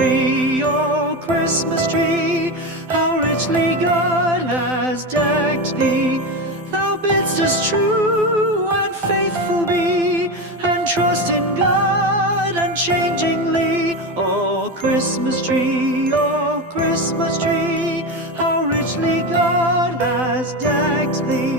tree, oh Christmas tree, how richly God has decked thee. Thou bidst us true and faithful be, and trust in God unchangingly. Oh Christmas tree, how richly God has decked thee.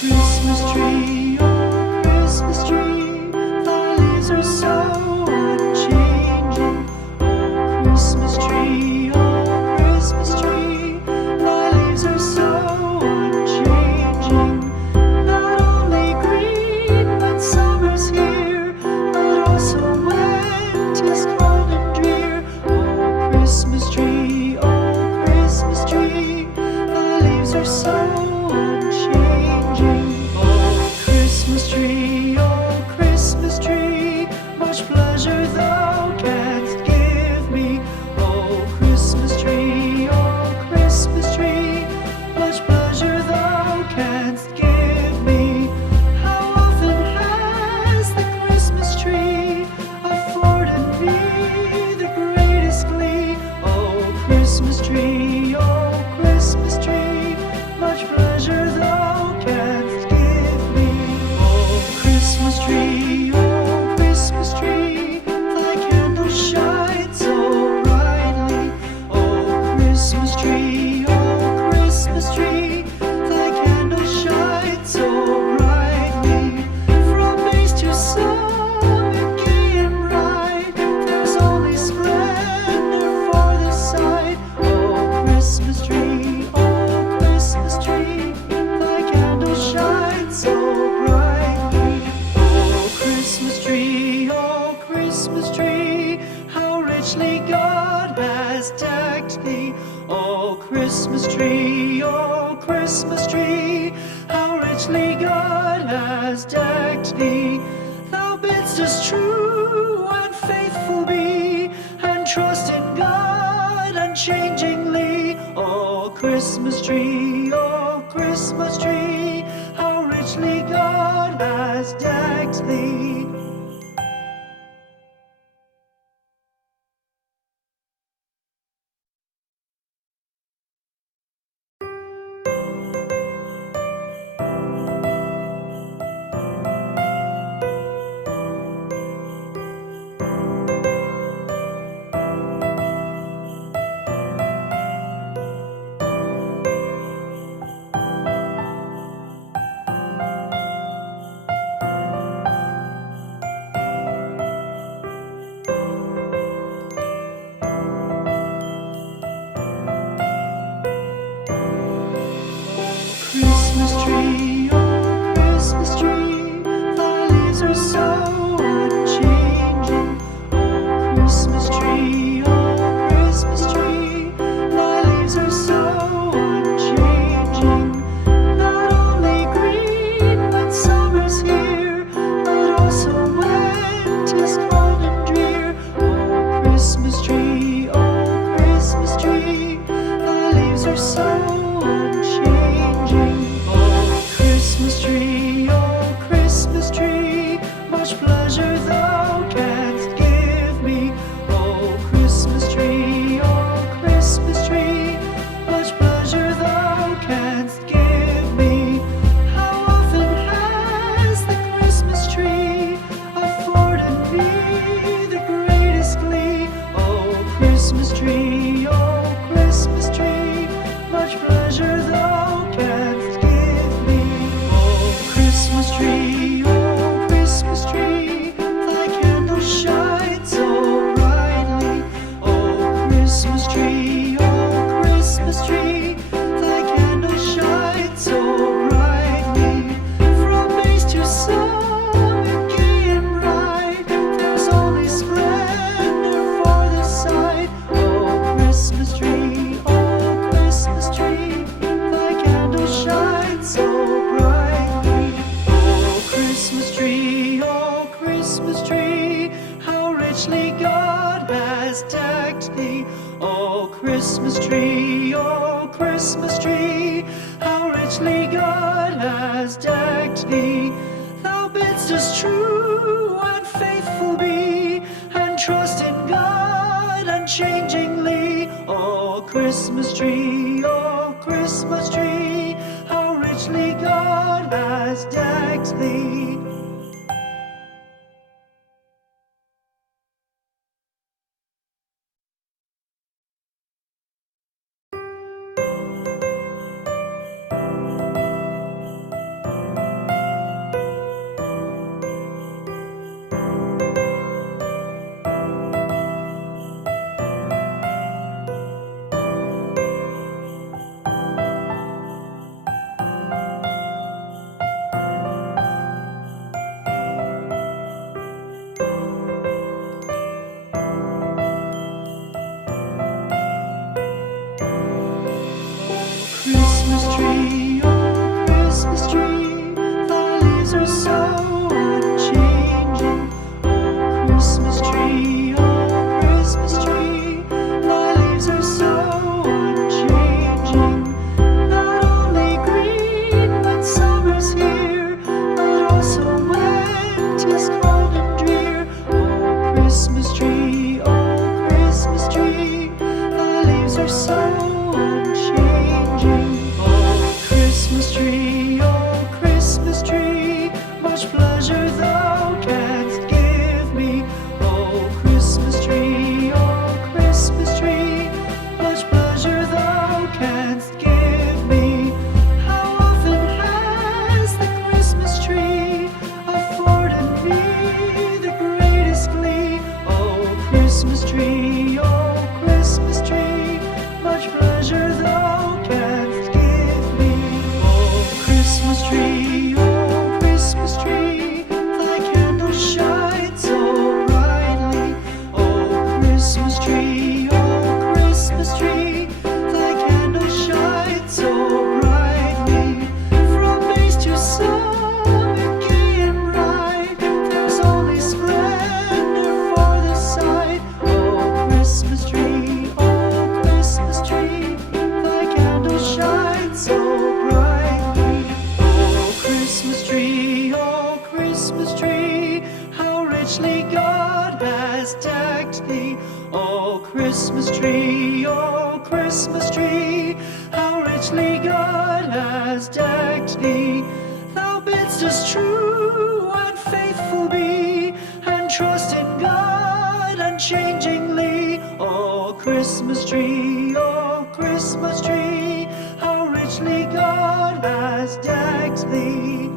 Christmas tree, oh Christmas tree, thy leaves are so unchanging. Oh Christmas tree, thy leaves are so unchanging. Not only green when summer's here, but also when 'tis cold and drear. Oh Christmas tree, thy leaves are so unchanging. Oh Christmas tree, much pleasure thou canst give me. Oh Christmas tree, much pleasure thou canst give me. How often has the Christmas tree afforded me the greatest glee? Oh Christmas tree, much pleasure thou canst give me. Oh Christmas tree, thy candles shine so brightly. Oh Christmas tree, thy candles shine so brightly. From base to summit, gay and bright, there's only splendor for the sight. Oh Christmas tree, thy candles shine so brightly. Oh Christmas tree, how richly God has decked thee. Oh Christmas tree, how richly God has decked thee. Thou bidst us true and faithful be, and trust in God unchangingly. Oh Christmas tree, how richly God has decked thee. Christmas tree, thy leaves are so unchanging. Oh Christmas tree, thy leaves are so unchanging. Not only green when summer's here, but also when 'tis cold and drear. Oh Christmas tree, thy leaves are so unchanging. Oh Christmas tree, much pleasure Christmas tree, how richly God has decked thee. Oh, Christmas tree, how richly God has decked thee. Thou bidst us true and faithful be, and trust in God unchangingly. Oh, Christmas tree, how richly God has decked thee. Christmas tree, oh Christmas tree, thy leaves are so unchanging. Oh Christmas tree, thy leaves are so unchanging. Not only green when summer's here, but also when 'tis cold and drear. Oh Christmas tree, thy leaves are so unchanging. Oh Christmas tree, much pleasure thou canst give me. Oh Christmas tree, much pleasure thou canst give me. How often has the Christmas tree afforded me the greatest glee? Oh Christmas tree, much pleasure thou canst give me. Oh Christmas tree, thy candles shine so brightly. Oh Christmas tree, thy candles shine so brightly. From base to summit, gay and bright, there's only splendor for the sight. Oh Christmas tree, thy candles shine so brightly. Oh Christmas tree, how richly God has decked thee. Oh Christmas tree, how richly God has decked thee. Thou bidst us true and faithful be, and trust in God unchangingly. Oh Christmas tree, how richly God has decked thee.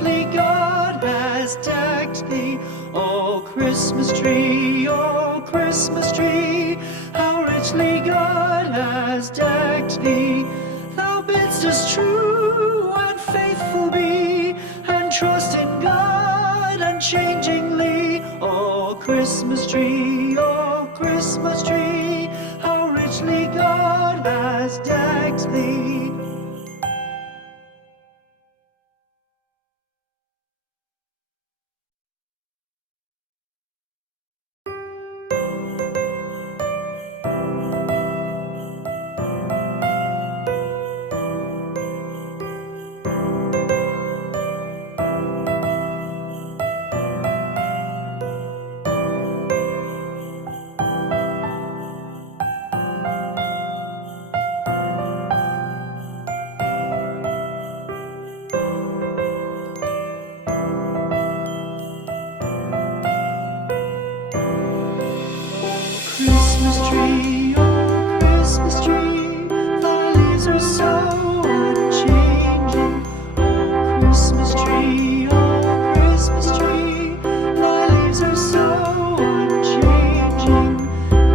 richly God has decked thee. O Christmas tree, O Christmas tree, how richly God has decked thee. Thou bidst us true and faithful be, and trust in God unchangingly. O Christmas tree, O Christmas tree, how richly God has decked thee. Christmas tree, oh Christmas tree, thy leaves are so unchanging. Oh Christmas tree, oh Christmas tree, thy leaves are so unchanging.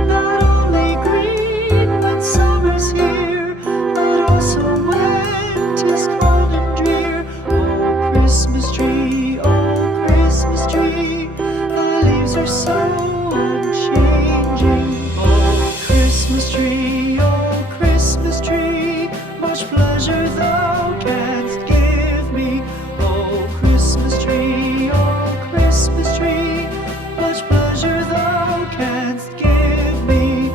Not only green when summer's here, but also when 'tis cold and drear. Oh Christmas tree, thy leaves are so unchanging. Oh Christmas tree, much pleasure thou canst give me. Oh Christmas tree, much pleasure thou canst give me.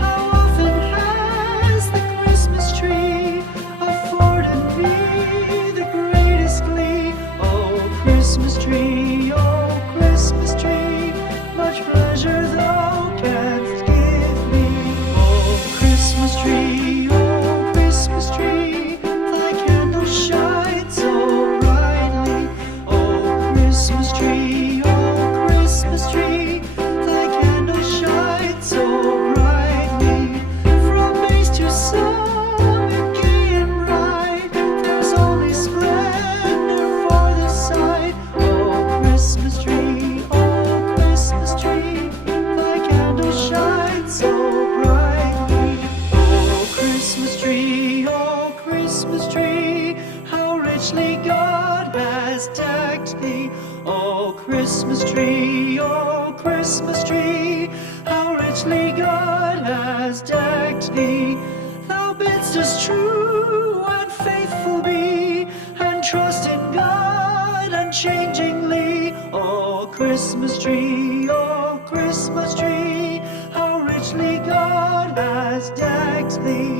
How often has the Christmas tree afforded me the greatest glee? Oh Christmas tree, much pleasure thou canst give me. Oh Christmas tree, thy candles shine so brightly. Oh Christmas tree, thy candles shine so brightly. From base to summit, gay and bright, there's only splendor for the sight. Oh Christmas tree, thy candles shine so brightly. Oh Christmas tree, how richly God has decked thee. Oh Christmas tree, how richly God has decked thee. Thou bidst us true and faithful be, and trust in God unchangingly. Oh Christmas tree, how richly God has decked thee.